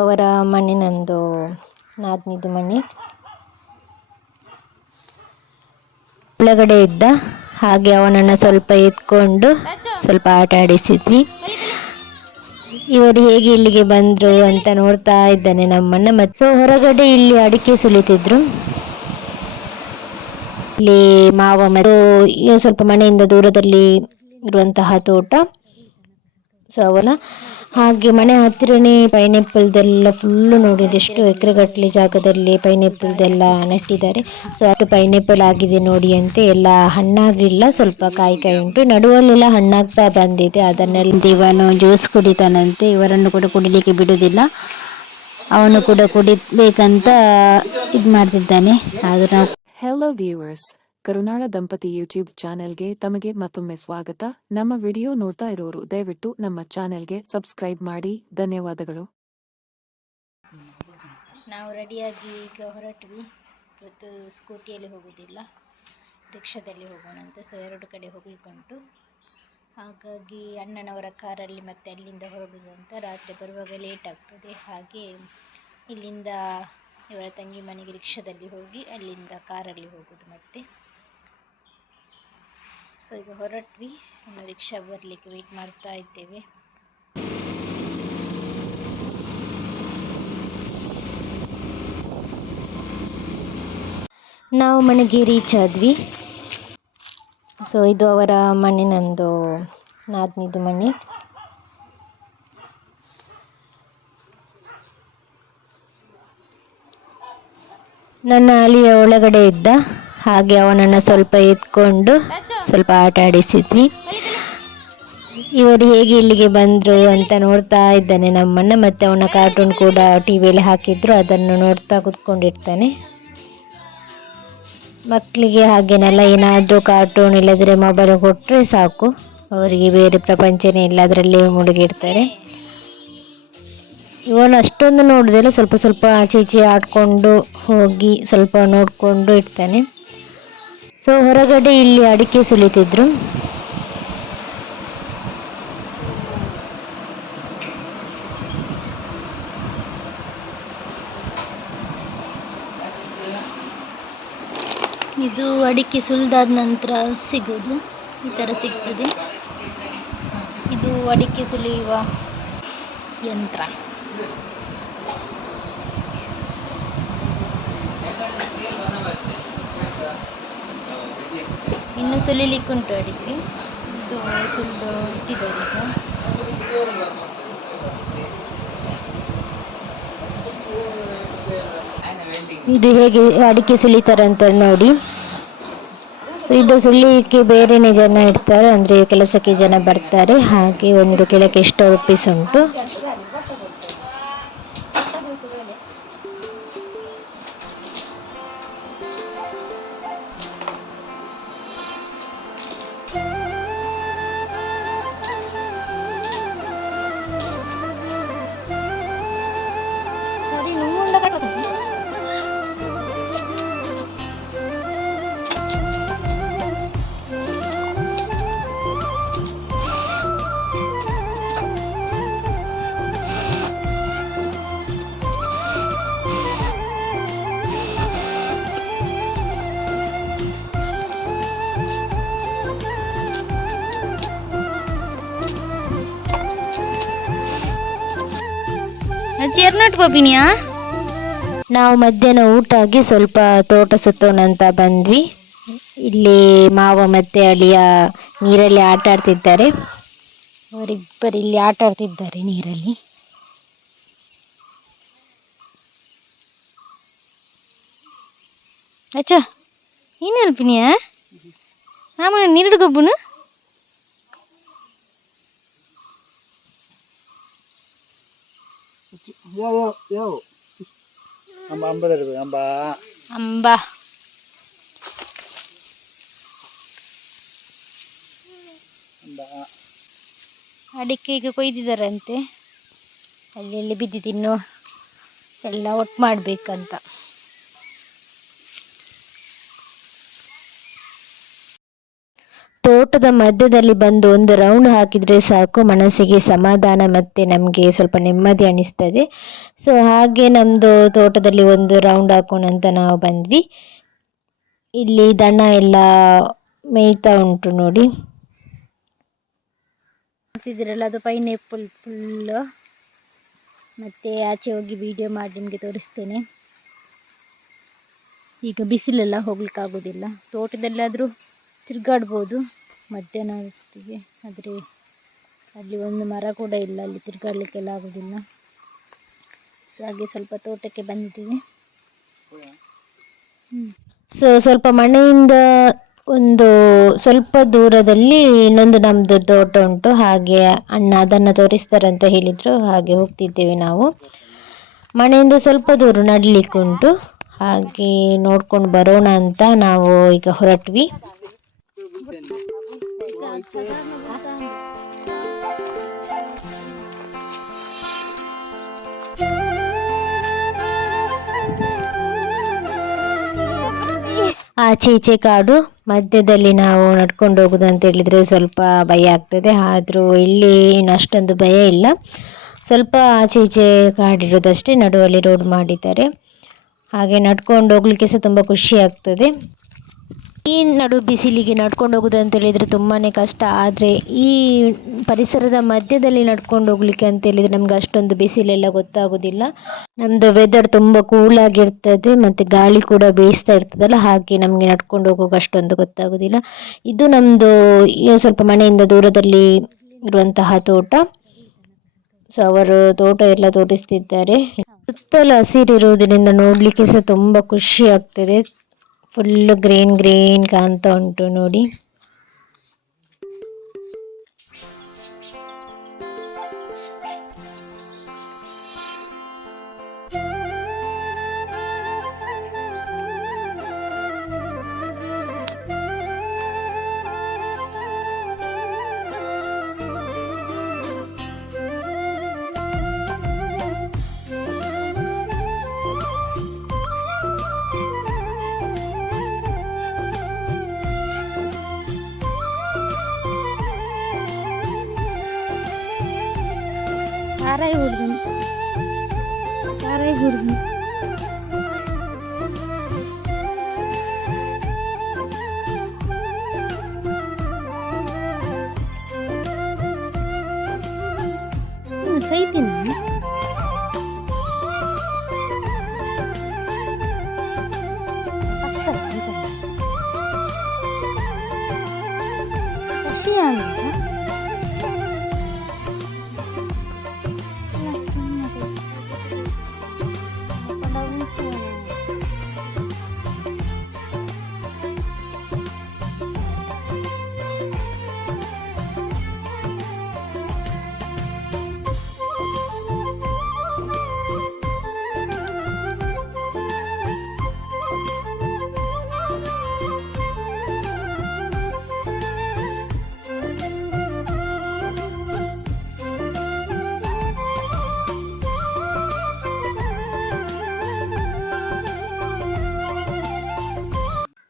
ಅವರ ಮಣ್ಣಿನಂದು ನಾದ್ನಿದು ಮಣ್ಣಿ ಒಳಗಡೆ ಇದ್ದ. ಹಾಗೆ ಅವನನ್ನು ಸ್ವಲ್ಪ ಎತ್ಕೊಂಡು ಸ್ವಲ್ಪ ಆಟ ಆಡಿಸಿದ್ವಿ. ಇವರು ಹೇಗೆ ಇಲ್ಲಿಗೆ ಬಂದರು ಅಂತ ನೋಡ್ತಾ ಇದ್ದಾನೆ ನಮ್ಮನ್ನ. ಮತ್ತು ಹೊರಗಡೆ ಇಲ್ಲಿ ಅಡಿಕೆ ಸುಲಿತಿದ್ರು. ಇಲ್ಲಿ ಮಾವ ಮತ್ತು ಸ್ವಲ್ಪ ಮನೆಯಿಂದ ದೂರದಲ್ಲಿ ಇರುವಂತಹ ತೋಟ. ಸೊ ಅವನ ಹಾಗೆ ಮನೆ ಹತ್ತಿರನೇ ಪೈನಾಪಲ್ದೆಲ್ಲ ಫುಲ್ಲು ನೋಡಿದೆ, ಎಷ್ಟು ಎಕರೆಗಟ್ಟಲೆ ಜಾಗದಲ್ಲಿ ಪೈನಾಪಲ್ದೆಲ್ಲ ನೆಟ್ಟಿದ್ದಾರೆ. ಸೊ ಅದು ಪೈನಾಪಲ್ ಆಗಿದೆ ನೋಡಿ ಅಂತೆ. ಎಲ್ಲ ಹಣ್ಣಾಗಲಿಲ್ಲ, ಸ್ವಲ್ಪ ಕಾಯಿ ಉಂಟು, ನಡುವಲ್ಲೆಲ್ಲ ಹಣ್ಣಾಗ್ತಾ ಬಂದಿದೆ. ಅದನ್ನೆಲ್ಲ ಇವನು ಜ್ಯೂಸ್ ಕುಡಿತಾನಂತೆ. ಇವರನ್ನು ಕೂಡ ಕುಡಿಲಿಕ್ಕೆ ಬಿಡುವುದಿಲ್ಲ, ಅವನು ಕೂಡ ಕುಡಿಬೇಕಂತ ಇದು ಮಾಡ್ತಿದ್ದಾನೆ. ಆದ್ರೆ ನಾವು ಹೆಲೋ ವ್ಯೂವರ್ಸ್, ಕರುನಾಳ ದಂಪತಿ ಯೂಟ್ಯೂಬ್ ಚಾನೆಲ್ಗೆ ತಮಗೆ ಮತ್ತೊಮ್ಮೆ ಸ್ವಾಗತ. ನಮ್ಮ ವಿಡಿಯೋ ನೋಡ್ತಾ ಇರೋರು ದಯವಿಟ್ಟು ನಮ್ಮ ಚಾನೆಲ್ಗೆ ಸಬ್ಸ್ಕ್ರೈಬ್ ಮಾಡಿ. ಧನ್ಯವಾದಗಳು. ನಾವು ರೆಡಿಯಾಗಿ ಈಗ ಹೊರಟ್ವಿ. ಇವತ್ತು ಸ್ಕೂಟಿಯಲ್ಲಿ ಹೋಗೋದಿಲ್ಲ, ರಿಕ್ಷಾದಲ್ಲಿ ಹೋಗೋಣ ಅಂತ. ಸೊ ಎರಡು ಕಡೆ ಹೋಗ್ಲಿಕ್ಕುಂಟು. ಹಾಗಾಗಿ ಅಣ್ಣನವರ ಕಾರಲ್ಲಿ ಮತ್ತೆ ಅಲ್ಲಿಂದ ಹೊರಡುವುದು ಅಂತ. ರಾತ್ರಿ ಬರುವಾಗ ಲೇಟ್ ಆಗ್ತದೆ. ಹಾಗೆ ಇಲ್ಲಿಂದ ಇವರ ತಂಗಿ ಮನೆಗೆ ರಿಕ್ಷಾದಲ್ಲಿ ಹೋಗಿ ಅಲ್ಲಿಂದ ಕಾರಲ್ಲಿ ಹೋಗೋದು ಮತ್ತೆ. ಸೊ ಈಗ ಹೊರಟ್ವಿ, ಇನ್ನು ರಿಕ್ಷಾ ಬರಲಿಕ್ಕೆ ವೆಯ್ಟ್ ಮಾಡ್ತಾ ಇದ್ದೇವೆ. ನಾವು ಮನೆಗೆ ರೀಚ್ ಆದ್ವಿ. ಸೊ ಇದು ಅವರ ಮಣ್ಣಿನಂದು ನಾದ್ನಿದು ಮಣ್ಣಿ. ನನ್ನ ಅಳಿಯ ಒಳಗಡೆ ಇದ್ದ. ಹಾಗೆ ಅವನನ್ನು ಸ್ವಲ್ಪ ಎತ್ಕೊಂಡು ಸ್ವಲ್ಪ ಆಟ ಆಡಿಸಿದ್ವಿ. ಇವರು ಹೇಗೆ ಇಲ್ಲಿಗೆ ಬಂದರು ಅಂತ ನೋಡ್ತಾ ಇದ್ದಾನೆ ನಮ್ಮನ್ನ. ಮತ್ತೆ ಅವನ ಕಾರ್ಟೂನ್ ಕೂಡ ಟಿವಿಯಲ್ಲಿ ಹಾಕಿದ್ರು, ಅದನ್ನು ನೋಡ್ತಾ ಕೂತ್ಕೊಂಡಿರ್ತಾನೆ. ಮಕ್ಕಳಿಗೆ ಹಾಗೇನೆಲ್ಲ, ಏನಾದರೂ ಕಾರ್ಟೂನ್ ಇಲ್ಲದ್ರೆ ಮೊಬೈಲ್ ಕೊಟ್ಟರೆ ಸಾಕು, ಅವರಿಗೆ ಬೇರೆ ಪ್ರಪಂಚನೇ ಇಲ್ಲ, ಅದರಲ್ಲೇ ಮುಳುಗಿರ್ತಾರೆ. ಇವನು ಅಷ್ಟೊಂದು ನೋಡೋದಿಲ್ಲ, ಸ್ವಲ್ಪ ಸ್ವಲ್ಪ ಆಚೆ ಈಚೆ ಆಡ್ಕೊಂಡು ಹೋಗಿ ಸ್ವಲ್ಪ ನೋಡಿಕೊಂಡು ಇರ್ತಾನೆ. ಸೊ ಹೊರಗಡೆ ಇಲ್ಲಿ ಅಡಿಕೆ ಸುಲಿತಿದ್ರು. ಇದು ಅಡಿಕೆ ಸುಲಿದಾದ ನಂತರ ಸಿಗೋದು, ಈ ಥರ ಸಿಗ್ತದೆ. ಇದು ಅಡಿಕೆ ಸುಲಿಯುವ ಯಂತ್ರ. ಇನ್ನು ಸುಲಿಲಿಕ್ಕುಂಟು ಅಡಿಕೆ. ಇದು ಸುಲಿದು ಇಟ್ಟಿದ್ದಾರೆ ಈಗ. ಇದು ಹೇಗೆ ಅಡಿಕೆ ಸುಲಿತಾರೆ ಅಂತ ನೋಡಿ. ಸೊ ಇದು ಸುಲಿಲಿಕ್ಕೆ ಬೇರೆನೇ ಜನ ಇರ್ತಾರೆ, ಅಂದರೆ ಕೆಲಸಕ್ಕೆ ಜನ ಬರ್ತಾರೆ. ಹಾಗೆ ಒಂದು ಕೆಳಕ್ಕೆ ಎಷ್ಟು ರುಪೀಸ್ ಉಂಟು. ನಾವು ಮಧ್ಯಾಹ್ನ ಊಟ ಆಗಿ ಸ್ವಲ್ಪ ತೋಟ ಸುತ್ತೋಣ ಅಂತ ಬಂದ್ವಿ. ಇಲ್ಲಿ ಮಾವ ಮತ್ತೆ ಅಳಿಯ ನೀರಲ್ಲಿ ಆಟ ಆಡ್ತಿದ್ದಾರೆ. ಅವರಿಬ್ಬರು ಇಲ್ಲಿ ಆಟ ಆಡ್ತಿದ್ದಾರೆ ನೀರಲ್ಲಿ. ಅಚ್ಚ ಏನು ಅಲ್ಪಿನಿಯ ನಾಮ ನೀರು ಗೊಬ್ಬನು ಅಂಬ ಅಡಿಕೆ ಈಗ ಕೊಯ್ದಿದ್ದಾರಂತೆ. ಅಲ್ಲಿ ಬಿದ್ದಿದ್ದು ಇನ್ನು ಎಲ್ಲ ಒಟ್ಟು ಮಾಡಬೇಕಂತ. ತೋಟದ ಮಧ್ಯದಲ್ಲಿ ಬಂದು ಒಂದು ರೌಂಡ್ ಹಾಕಿದರೆ ಸಾಕು, ಮನಸ್ಸಿಗೆ ಸಮಾಧಾನ ಮತ್ತು ನಮಗೆ ಸ್ವಲ್ಪ ನೆಮ್ಮದಿ ಅನಿಸ್ತದೆ. ಸೊ ಹಾಗೆ ನಮ್ಮದು ತೋಟದಲ್ಲಿ ಒಂದು ರೌಂಡ್ ಹಾಕೋಣಂತ ನಾವು ಬಂದ್ವಿ. ಇಲ್ಲಿ ದನ ಎಲ್ಲ ಮೇಯ್ತಾ ಉಂಟು ನೋಡಿ. ನೋಡ್ತಿದ್ದೀರಲ್ಲ, ಅದು ಪೈನಾಪಲ್ ಫುಲ್ಲು. ಮತ್ತು ಆಚೆ ಹೋಗಿ ವಿಡಿಯೋ ಮಾಡಿ ನಿಮಗೆ ತೋರಿಸ್ತೇನೆ. ಈಗ ಬಿಸಿಲೆಲ್ಲ ಹೋಗ್ಲಿಕ್ಕಾಗೋದಿಲ್ಲ. ತೋಟದಲ್ಲಾದರೂ ತಿರುಗಾಡ್ಬೋದು ಮಧ್ಯಾಹ್ನ ಹೊತ್ತಿಗೆ, ಆದರೆ ಅಲ್ಲಿ ಒಂದು ಮರ ಕೂಡ ಇಲ್ಲ, ಅಲ್ಲಿ ತಿರುಗಾಡಲಿಕ್ಕೆಲ್ಲ ಆಗೋದಿಲ್ಲ. ಸೊ ಹಾಗೆ ಸ್ವಲ್ಪ ತೋಟಕ್ಕೆ ಬಂದಿದ್ದೀವಿ. ಸೊ ಸ್ವಲ್ಪ ಮನೆಯಿಂದ ಒಂದು ಸ್ವಲ್ಪ ದೂರದಲ್ಲಿ ಇನ್ನೊಂದು ನಮ್ಮದು ತೋಟ ಉಂಟು. ಹಾಗೆ ಅಣ್ಣ ಅದನ್ನು ತೋರಿಸ್ತಾರೆ ಅಂತ ಹೇಳಿದರು, ಹಾಗೆ ಹೋಗ್ತಿದ್ದೇವೆ ನಾವು. ಮನೆಯಿಂದ ಸ್ವಲ್ಪ ದೂರ ನಡಲಿಕ್ಕುಂಟು, ಹಾಗೆ ನೋಡ್ಕೊಂಡು ಬರೋಣ ಅಂತ ನಾವು ಈಗ ಹೊರಟ್ವಿ. ಆಚೆ ಈಚೆ ಕಾಡು ಮಧ್ಯದಲ್ಲಿ ನಾವು ನಡ್ಕೊಂಡು ಹೋಗೋದು ಅಂತ ಹೇಳಿದರೆ ಸ್ವಲ್ಪ ಭಯ ಆಗ್ತದೆ. ಆದರೂ ಇಲ್ಲಿ ಏನು ಅಷ್ಟೊಂದು ಭಯ ಇಲ್ಲ, ಸ್ವಲ್ಪ ಆಚೆ ಈಚೆ ಕಾಡಿರೋದಷ್ಟೇ, ನಡುವಲ್ಲಿ ರೋಡ್ ಮಾಡಿದ್ದಾರೆ. ಹಾಗೆ ನಡ್ಕೊಂಡು ಹೋಗ್ಲಿಕ್ಕೆ ಸಹ ತುಂಬ ಖುಷಿ ಆಗ್ತದೆ. ಈ ನಡು ಬಿಸಿಲಿಗೆ ನಡ್ಕೊಂಡು ಹೋಗೋದು ಅಂತ ಹೇಳಿದರೆ ತುಂಬಾ ಕಷ್ಟ. ಆದರೆ ಈ ಪರಿಸರದ ಮಧ್ಯದಲ್ಲಿ ನಡ್ಕೊಂಡು ಹೋಗ್ಲಿಕ್ಕೆ ಅಂತ ಹೇಳಿದರೆ ನಮ್ಗೆ ಅಷ್ಟೊಂದು ಬಿಸಿಲೆಲ್ಲ ಗೊತ್ತಾಗೋದಿಲ್ಲ. ನಮ್ಮದು ವೆದರ್ ತುಂಬ ಕೂಲಾಗಿರ್ತದೆ ಮತ್ತು ಗಾಳಿ ಕೂಡ ಬೇಯಿಸ್ತಾ ಇರ್ತದಲ್ಲ, ಹಾಗೆ ನಮಗೆ ನಡ್ಕೊಂಡು ಹೋಗೋಕೆ ಅಷ್ಟೊಂದು ಗೊತ್ತಾಗೋದಿಲ್ಲ. ಇದು ನಮ್ಮದು ಸ್ವಲ್ಪ ಮನೆಯಿಂದ ದೂರದಲ್ಲಿ ಇರುವಂತಹ ತೋಟ. ಸೊ ಅವರು ತೋಟ ಎಲ್ಲ ತೋರಿಸ್ತಿದ್ದಾರೆ. ಸುತ್ತಲೂ ಹಸಿರಿರುವುದರಿಂದ ನೋಡಲಿಕ್ಕೆ ಸಹ ತುಂಬ ಖುಷಿ ಆಗ್ತದೆ. ಫುಲ್ಲು ಗ್ರೀನ್ ಗ್ರೀನ್ ಕಾಣ್ತಾ ಉಂಟು ನೋಡಿ. ಕಾರಾಯಿ ಹುಡ್ದು ಸೈತಿನ ಕಷ್ಟ ಖುಷಿ ಆಗಿದೆ.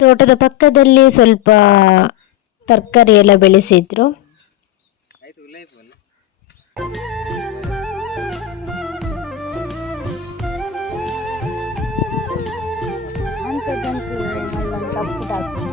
ತೋಟದ ಪಕ್ಕದಲ್ಲಿ ಸ್ವಲ್ಪ ತರಕಾರಿ ಎಲ್ಲ ಬೆಳೆಸಿದ್ರು. ಅಂಥದ್ದಂತೂ ಅಲ್ಲೊಂದು ಸಪೋರ್ಟ್ ಆಗ್ತದೆ.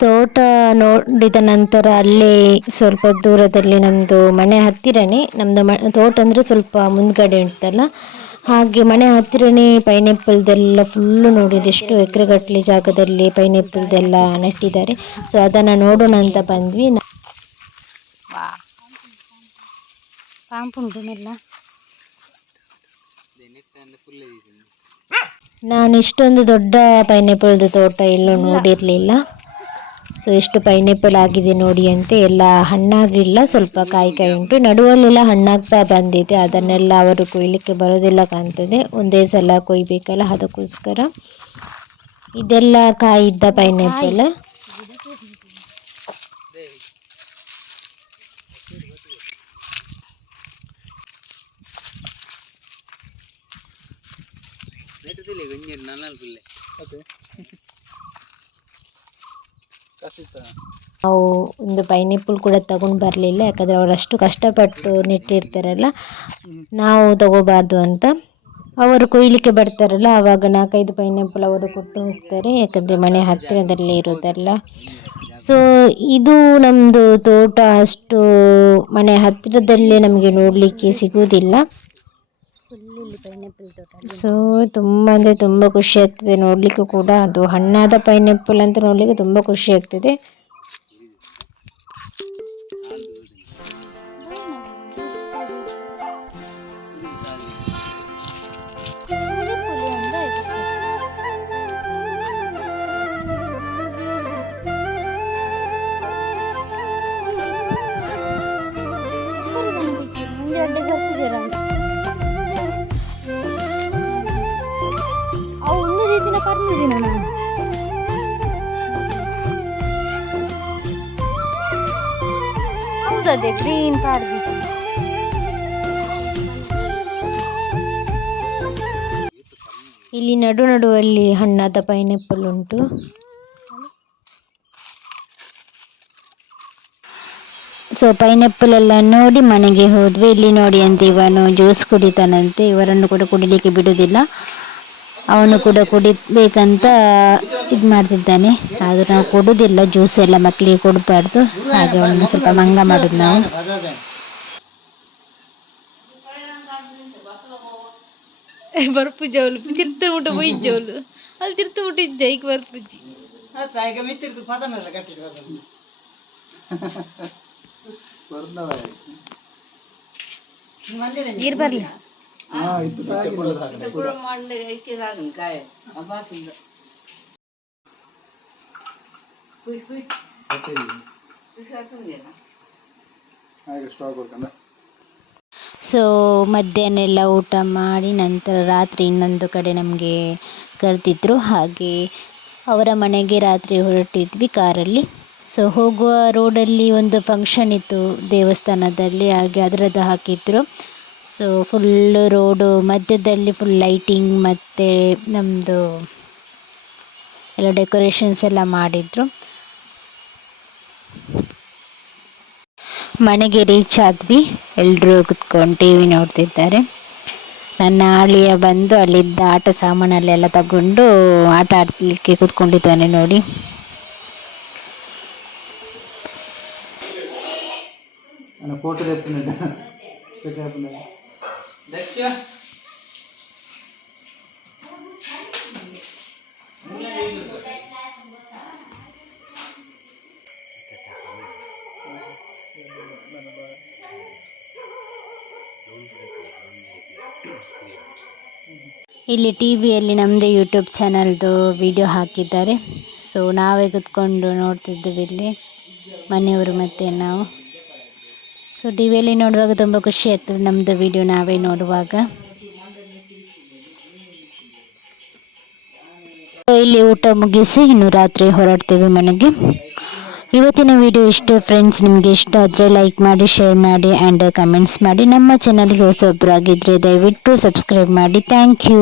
ತೋಟ ನೋಡಿದ ನಂತರ ಅಲ್ಲೇ ಸ್ವಲ್ಪ ದೂರದಲ್ಲಿ ನಮ್ಮದು ಮನೆ ಹತ್ತಿರನೇ, ನಮ್ಮದು ತೋಟ ಅಂದರೆ ಸ್ವಲ್ಪ ಮುಂದ್ಗಡೆ ಉಂಟಲ್ಲ, ಹಾಗೆ ಮನೆ ಹತ್ತಿರನೇ ಪೈನಾಪಲ್ದೆಲ್ಲ ಫುಲ್ಲು ನೋಡಿದ್ದು ಎಷ್ಟು ಎಕರೆಗಟ್ಟಲೆ ಜಾಗದಲ್ಲಿ ಪೈನಾಪಲ್ದೆಲ್ಲ ನೆಟ್ಟಿದ್ದಾರೆ. ಸೊ ಅದನ್ನು ನೋಡೋಣ ಅಂತ ಬಂದ್ವಿ. ನಾನು ಇಷ್ಟೊಂದು ದೊಡ್ಡ ಪೈನಾಪಲ್ದು ತೋಟ ಎಲ್ಲೂ ನೋಡಿರಲಿಲ್ಲ. ಸೊ ಎಷ್ಟು ಪೈನಾಪಲ್ ಆಗಿದೆ ನೋಡಿ ಅಂತ. ಎಲ್ಲ ಹಣ್ಣಾಗಿಲ್ಲ, ಸ್ವಲ್ಪ ಕಾಯಿ ಕಾಯಿ ಉಂಟು. ನಡುವಲ್ಲೆಲ್ಲ ಹಣ್ಣಾಗ್ತಾ ಬಂದಿದೆ, ಅದನ್ನೆಲ್ಲ ಅವರು ಕೊಯ್ಲಿಕ್ಕೆ ಬರೋದಿಲ್ಲ ಕಾಣ್ತದೆ, ಒಂದೇ ಸಲ ಕೊಯ್ಬೇಕಲ್ಲ ಅದಕ್ಕೋಸ್ಕರ. ಇದೆಲ್ಲ ಕಾಯಿ ಇದ್ದ ಪೈನಾಪಲ್. ನಾವು ಒಂದು ಪೈನಾಪಲ್ ಕೂಡ ತಗೊಂಡು ಬರಲಿಲ್ಲ, ಯಾಕಂದರೆ ಅವರಷ್ಟು ಕಷ್ಟಪಟ್ಟು ನೆಟ್ಟಿರ್ತಾರಲ್ಲ, ನಾವು ತಗೋಬಾರ್ದು ಅಂತ. ಅವರು ಕೊಯ್ಲಿಕ್ಕೆ ಬರ್ತಾರಲ್ಲ ಆವಾಗ 4-5 ಪೈನಾಪಲ್ ಅವರು ಕೊಟ್ಟು ಹೋಗ್ತಾರೆ, ಯಾಕಂದರೆ ಮನೆ ಹತ್ತಿರದಲ್ಲೇ ಇರೋದಲ್ಲ. ಸೊ ಇದು ನಮ್ಮದು ತೋಟ ಅಷ್ಟು ಮನೆ ಹತ್ತಿರದಲ್ಲೇ ನಮಗೆ ನೋಡಲಿಕ್ಕೆ ಸಿಗುವುದಿಲ್ಲ. ಸೊ ತುಂಬ ಅಂದರೆ ತುಂಬ ಖುಷಿ ಆಗ್ತದೆ ನೋಡಲಿಕ್ಕೂ ಕೂಡ. ಅದು ಹಣ್ಣಾದ ಪೈನಾಪಲ್ ಅಂತ ನೋಡಲಿಕ್ಕೆ ತುಂಬ ಖುಷಿ ಆಗ್ತದೆ. ಹೌದದೇ ಗ್ರೀನ್ ಪಾಡ್ದು. ಇಲ್ಲಿ ನಡುವಲ್ಲಿ ಹಣ್ಣಾದ ಪೈನಾಪಲ್ ಉಂಟು. ಸೊ ಪೈನಾಪಲ್ ಎಲ್ಲ ನೋಡಿ ಮನೆಗೆ ಹೋದ್ವಿ. ಇಲ್ಲಿ ನೋಡಿ ಅಂತ ಇವನು ಜ್ಯೂಸ್ ಕುಡಿತಾನಂತೆ, ಇವರನ್ನು ಕೂಡ ಕುಡಿಲಿಕ್ಕೆ ಬಿಡುವುದಿಲ್ಲ. ಅವನು ಕೂಡ ಕುಡಿಬೇಕಂತ ಇದು ಮಾಡ್ತಿದ್ದಾನೆ, ಆದರೂ ನಾವು ಕೊಡುವುದಿಲ್ಲ ಜ್ಯೂಸ್ ಎಲ್ಲ, ಮಕ್ಕಳಿಗೆ ಕೊಡಬಾರ್ದು. ಹಾಗೆ ಅವನು ಸ್ವಲ್ಪ ಮಂಗ ಮಾಡೋದು ನಾವು. ಬರ್ಪುಜಿ ಅವಳು ತಿರ್ತ ಊಟ ಹೋಯ್ತು, ಅವಳು ಅಲ್ಲಿ ತಿರ್ತ ಊಟ ಇದ್ದೆ ಈಗ ಬರ್ಪುಜಿ ನೀರು ಬರ್ಲಿ. ಸೊ ಮಧ್ಯಾಹ್ನ ಎಲ್ಲ ಊಟ ಮಾಡಿ ನಂತರ ರಾತ್ರಿ ಇನ್ನೊಂದು ಕಡೆ ನಮಗೆ ಕರೆದಿದ್ರು, ಹಾಗೆ ಅವರ ಮನೆಗೆ ರಾತ್ರಿ ಹೊರಟಿದ್ವಿ ಕಾರಲ್ಲಿ. ಸೊ ಹೋಗುವ ರೋಡಲ್ಲಿ ಒಂದು ಫಂಕ್ಷನ್ ಇತ್ತು ದೇವಸ್ಥಾನದಲ್ಲಿ, ಹಾಗೆ ಅದರದ್ದು ಹಾಕಿದ್ರು. ಸೊ ಫುಲ್ಲು ರೋಡು ಮಧ್ಯದಲ್ಲಿ ಫುಲ್ ಲೈಟಿಂಗ್ ಮತ್ತು ನಮ್ಮದು ಎಲ್ಲ ಡೆಕೋರೇಷನ್ಸ್ ಎಲ್ಲ ಮಾಡಿದರು. ಮನೆಗೆ ರೀಚ್ ಆದ್ವಿ, ಎಲ್ಲರೂ ಕುತ್ಕೊಂಡು ಟಿ ವಿ ನೋಡ್ತಿದ್ದಾರೆ. ನನ್ನ ಅಳಿಯ ಬಂದು ಅಲ್ಲಿದ್ದ ಆಟ ಸಾಮಾನಲ್ಲೆಲ್ಲ ತಗೊಂಡು ಆಟ ಆಡಲಿಕ್ಕೆ ಕೂತ್ಕೊಂಡಿದ್ದಾನೆ ನೋಡಿ. ಇಲ್ಲಿ ಟಿ ವಿಯಲ್ಲಿ ನಮ್ಮದೇ ಯೂಟ್ಯೂಬ್ ಚಾನಲ್ದು ವಿಡಿಯೋ ಹಾಕಿದ್ದಾರೆ. ಸೊ ನಾವೇ ಕೂತ್ಕೊಂಡು ನೋಡ್ತಿದ್ದೇವೆ ಇಲ್ಲಿ, ಮನೆಯವರು ಮತ್ತು ನಾವು. ಸೊ ಟಿ ವಿಯಲ್ಲಿ ನೋಡುವಾಗ ತುಂಬ ಖುಷಿ ಆಗ್ತದೆ ನಮ್ಮದು ವಿಡಿಯೋ ನಾವೇ ನೋಡುವಾಗ. ಇಲ್ಲಿ ಊಟ ಮುಗಿಸಿ ಇನ್ನು ರಾತ್ರಿ ಹೊರಡ್ತೇವೆ ಮನೆಗೆ. ಇವತ್ತಿನ ವಿಡಿಯೋ ಇಷ್ಟೇ ಫ್ರೆಂಡ್ಸ್. ನಿಮಗೆ ಇಷ್ಟ ಆದರೆ ಲೈಕ್ ಮಾಡಿ, ಶೇರ್ ಮಾಡಿ ಆ್ಯಂಡ್ ಕಮೆಂಟ್ಸ್ ಮಾಡಿ. ನಮ್ಮ ಚಾನಲ್ಗೆ ಹೊಸೊಬ್ಬರಾಗಿದ್ದರೆ ದಯವಿಟ್ಟು ಸಬ್ಸ್ಕ್ರೈಬ್ ಮಾಡಿ. Thank you.